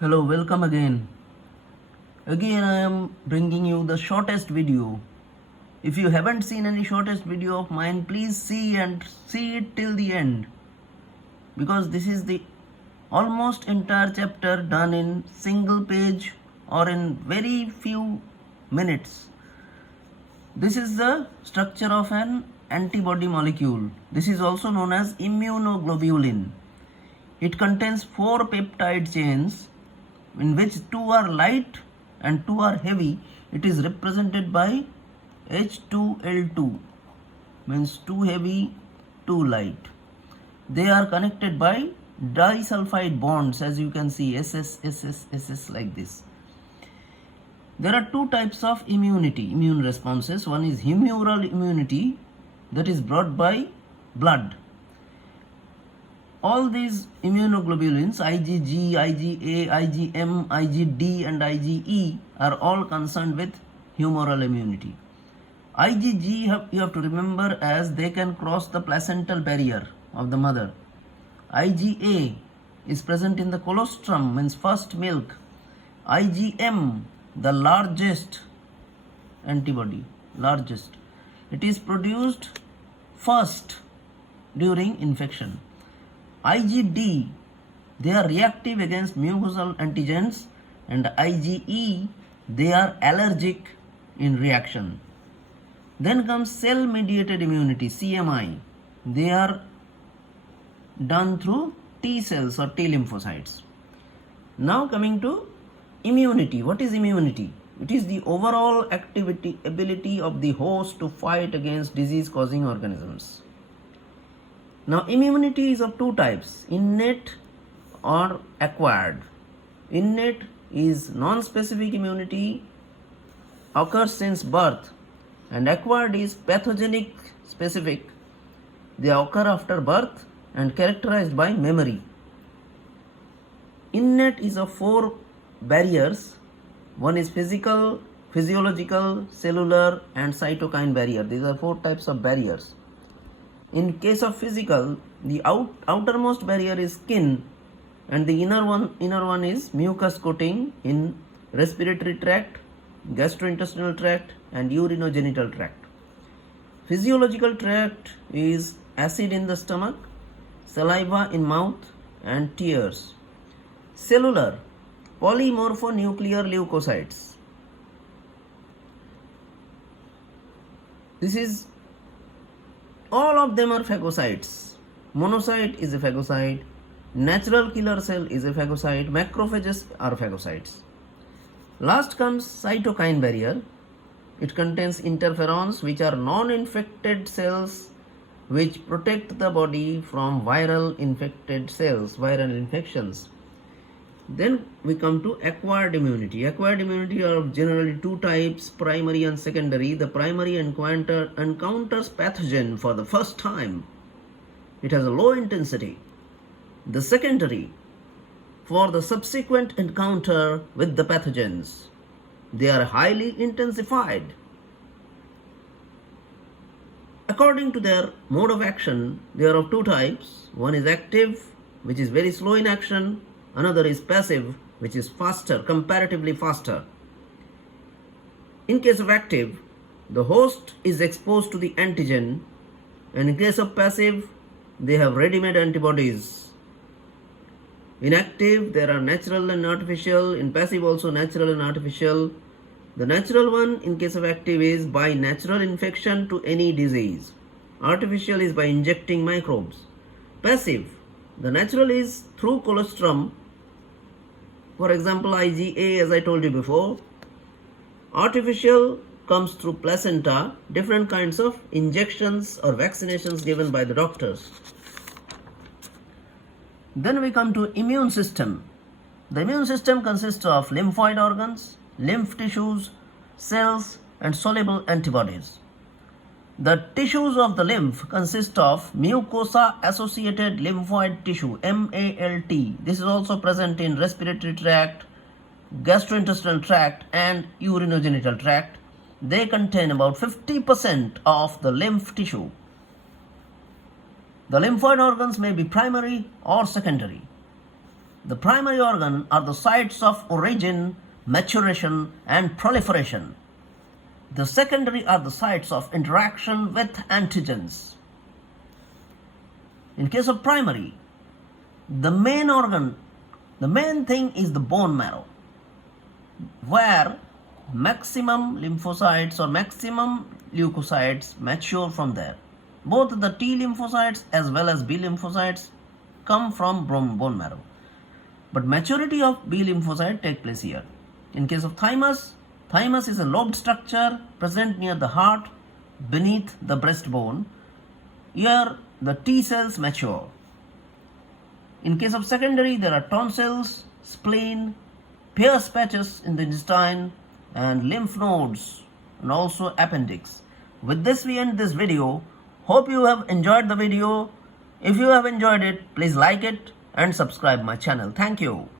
Hello, welcome again. Again, I am bringing you the shortest video. If you haven't seen any shortest video of mine, please see it till the end, because this is the almost entire chapter done in single page or in very few minutes. This is the structure of an antibody molecule. This is also known as immunoglobulin. It contains 4 peptide chains in which 2 are light and 2 are heavy. It is represented by H2L2, means 2 heavy, 2 light. They are connected by disulfide bonds, as you can see, SS like this. There are 2 types of immune responses. One is humoral immunity, that is brought by blood. All these immunoglobulins, IgG, IgA, IgM, IgD and IgE, are all concerned with humoral immunity. IgG, you have to remember, as they can cross the placental barrier of the mother. IgA is present in the colostrum, means first milk. IgM, the largest antibody, it is produced first during infection. IgD, they are reactive against mucosal antigens, and IgE, they are allergic in reaction. Then comes cell mediated immunity, CMI. They are done through T cells or T lymphocytes. Now coming to immunity. What is immunity? It is the overall ability of the host to fight against disease causing organisms. Now immunity is of 2 types, innate or acquired. Innate is non-specific immunity, occurs since birth, and acquired is pathogenic specific. They occur after birth and characterized by memory. Innate is of 4 barriers. One is physical, physiological, cellular and cytokine barrier. These are 4 types of barriers. In case of physical, the outermost barrier is skin, and the inner one is mucus coating in respiratory tract, gastrointestinal tract and urinogenital tract. Physiological tract is acid in the stomach, saliva in mouth and tears. Cellular, polymorphonuclear leukocytes. All of them are phagocytes. Monocyte is a phagocyte, natural killer cell is a phagocyte, macrophages are phagocytes. Last comes cytokine barrier. It contains interferons, which are non-infected cells which protect the body from viral infections. Then we come to acquired immunity. Acquired immunity are generally 2 types, primary and secondary. The primary encounters pathogen for the first time. It has a low intensity. The secondary, for the subsequent encounter with the pathogens, they are highly intensified. According to their mode of action, they are of 2 types. One is active, which is very slow in action. Another is passive, which is faster, comparatively faster. In case of active, the host is exposed to the antigen, and in case of passive, they have ready-made antibodies. In active, there are natural and artificial. In passive, also natural and artificial. The natural one, in case of active, is by natural infection to any disease. Artificial is by injecting microbes. Passive, the natural is through colostrum. For example, IgA, as I told you before. Artificial comes through placenta, different kinds of injections or vaccinations given by the doctors. Then we come to immune system. The immune system consists of lymphoid organs, lymph tissues, cells and soluble antibodies. The tissues of the lymph consist of mucosa associated lymphoid tissue, MALT. This is also present in respiratory tract, gastrointestinal tract and urinogenital tract. They contain about 50% of the lymph tissue. The lymphoid organs may be primary or secondary. The primary organ are the sites of origin, maturation, and proliferation. The secondary are the sites of interaction with antigens. In case of primary, the main organ, the main thing is the bone marrow, where maximum lymphocytes or maximum leukocytes mature from there. Both the T lymphocytes as well as B lymphocytes come from bone marrow. But maturity of B lymphocyte take place here. In case of thymus, thymus is a lobed structure present near the heart beneath the breastbone. Here the T cells mature. In case of secondary, there are tonsils, spleen, Peyer's patches in the intestine, and lymph nodes, and also appendix. With this we end this video. Hope you have enjoyed the video. If you have enjoyed it, please like it and subscribe my channel. Thank you.